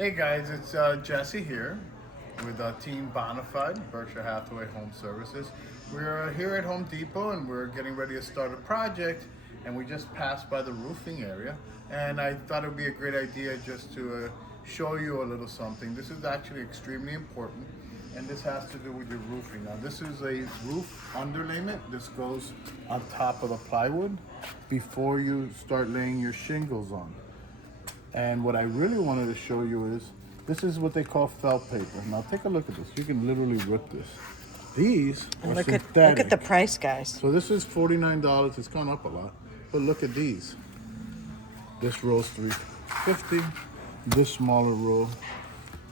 Hey guys, it's Jesse here with Team Bona, Berkshire Hathaway Home Services. We're here at Home Depot and we're getting ready to start a project, and we just passed by the roofing area, and I thought it would be a great idea just to show you a little something. This is actually extremely important, and this has to do with your roofing. Now this is a roof underlayment. This goes on top of the plywood before you start laying your shingles on. And what I really wanted to show you is, this is what they call felt paper. Now take a look at this. You can literally rip this. These are synthetic. Look at the price, guys. So this is $49. It's gone up a lot. But look at these. This roll's $3.50. This smaller roll is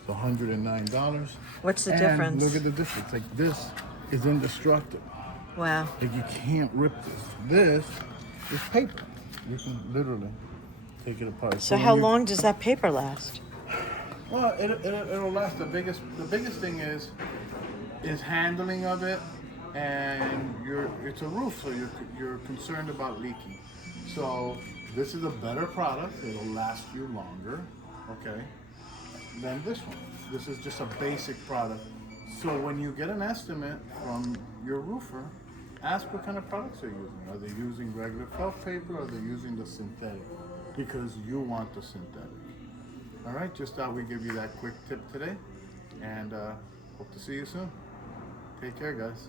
$109. What's the and difference? Look at the difference. Like, this is indestructible. Wow. Like, you can't rip this. This is paper. You can literally take it apart. So how long does that paper last? Well, it'll last. The biggest thing is handling of it, and it's a roof, so you're concerned about leaking. So this is a better product. It'll last you longer, okay, than this one. This is just a basic product. So when you get an estimate from your roofer, ask what kind of products they're using. Are they using regular felt paper, or are they using the synthetic? Because you want the synthetic. All right, just thought we'd give you that quick tip today, and hope to see you soon. Take care, guys.